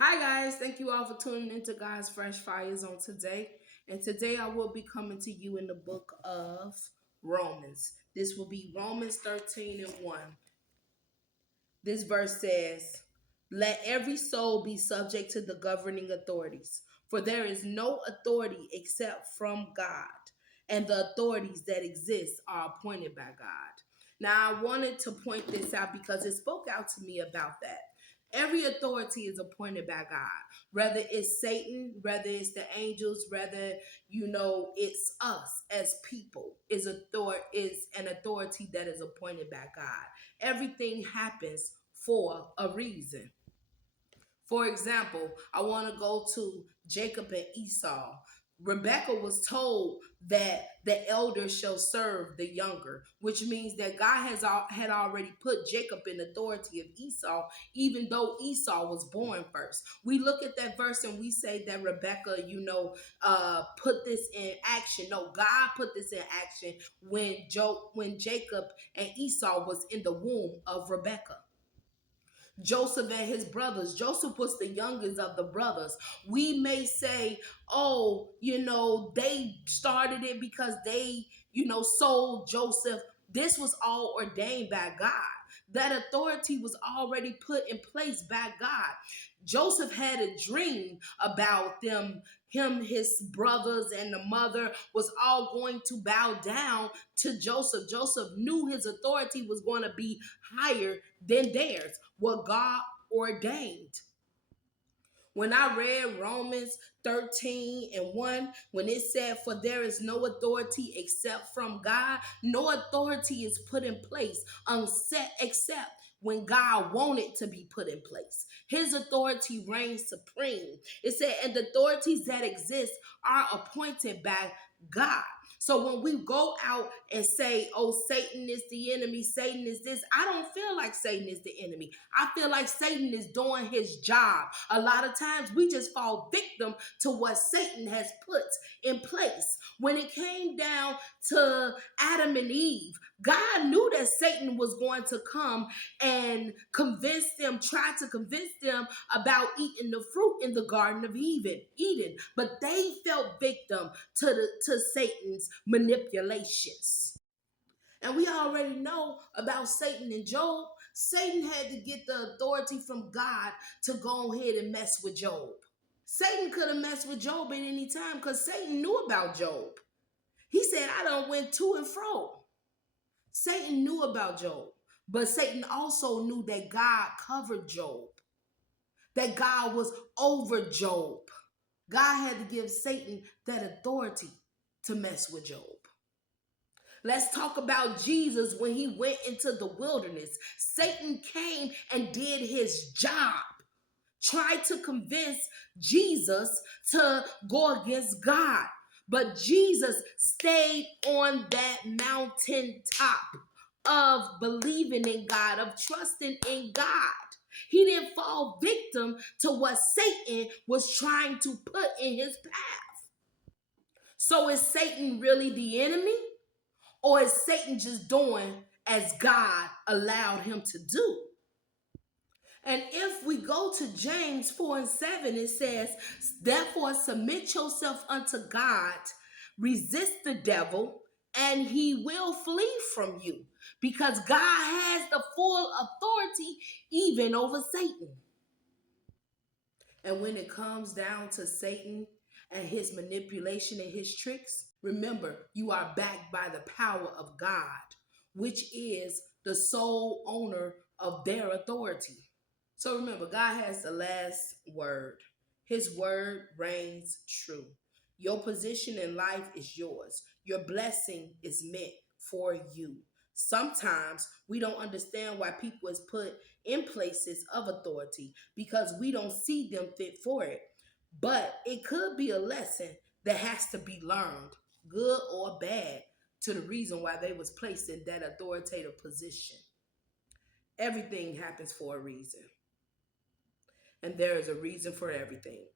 Hi guys, thank you all for tuning into God's Fresh Fires on today. And today I will be coming to you in the book of Romans. This will be Romans 13 and 1. This verse says, "Let every soul be subject to the governing authorities, for there is no authority except from God, and the authorities that exist are appointed by God." Now, I wanted to point this out because it spoke out to me about that. Every authority is appointed by God, whether it's Satan, whether it's the angels, whether it's us as people is an authority that is appointed by God. Everything happens for a reason. For example, I want to go to Jacob and Esau. Rebecca was told that the elder shall serve the younger, which means that had already put Jacob in authority of Esau, even though Esau was born first. We look at that verse and we say that Rebecca, put this in action. No, God put this in action when Jacob and Esau was in the womb of Rebecca. Joseph and his brothers. Joseph was the youngest of the brothers. We may say, oh, they started it because they, sold Joseph. This was all ordained by God. That authority was already put in place by God. Joseph had a dream about him, his brothers, and the mother was all going to bow down to Joseph. Joseph knew his authority was going to be higher than theirs, what God ordained. When I read Romans 13 and 1, when it said, "For there is no authority except from God," no authority is put in place except when God wanted to be put in place. His authority reigns supreme. It said, and the authorities that exist are appointed by God. So when we go out and say, oh, Satan is the enemy, Satan is this, I don't feel like Satan is the enemy. I feel like Satan is doing his job. A lot of times we just fall victim to what Satan has put in place. When it came down to Adam and Eve, God knew that Satan was going to come and try to convince them about eating the fruit in the Garden of Eden. But they fell victim to Satan's manipulations. And we already know about Satan and Job. Satan had to get the authority from God to go ahead and mess with Job. Satan could have messed with Job at any time because Satan knew about Job. He said, I done went to and fro. Satan knew about Job, but Satan also knew that God covered Job, that God was over Job. God had to give Satan that authority to mess with Job. Let's talk about Jesus when he went into the wilderness. Satan came and did his job, tried to convince Jesus to go against God. But Jesus stayed on that mountaintop of believing in God, of trusting in God. He didn't fall victim to what Satan was trying to put in his path. So is Satan really the enemy? Or is Satan just doing as God allowed him to do? And if we go to James 4 and 7, it says, therefore submit yourself unto God, resist the devil, and he will flee from you. Because God has the full authority even over Satan. And when it comes down to Satan and his manipulation and his tricks, remember, you are backed by the power of God, which is the sole owner of their authority. So remember, God has the last word. His word reigns true. Your position in life is yours. Your blessing is meant for you. Sometimes we don't understand why people is put in places of authority because we don't see them fit for it. But it could be a lesson that has to be learned, good or bad, to the reason why they was placed in that authoritative position. Everything happens for a reason. And there is a reason for everything.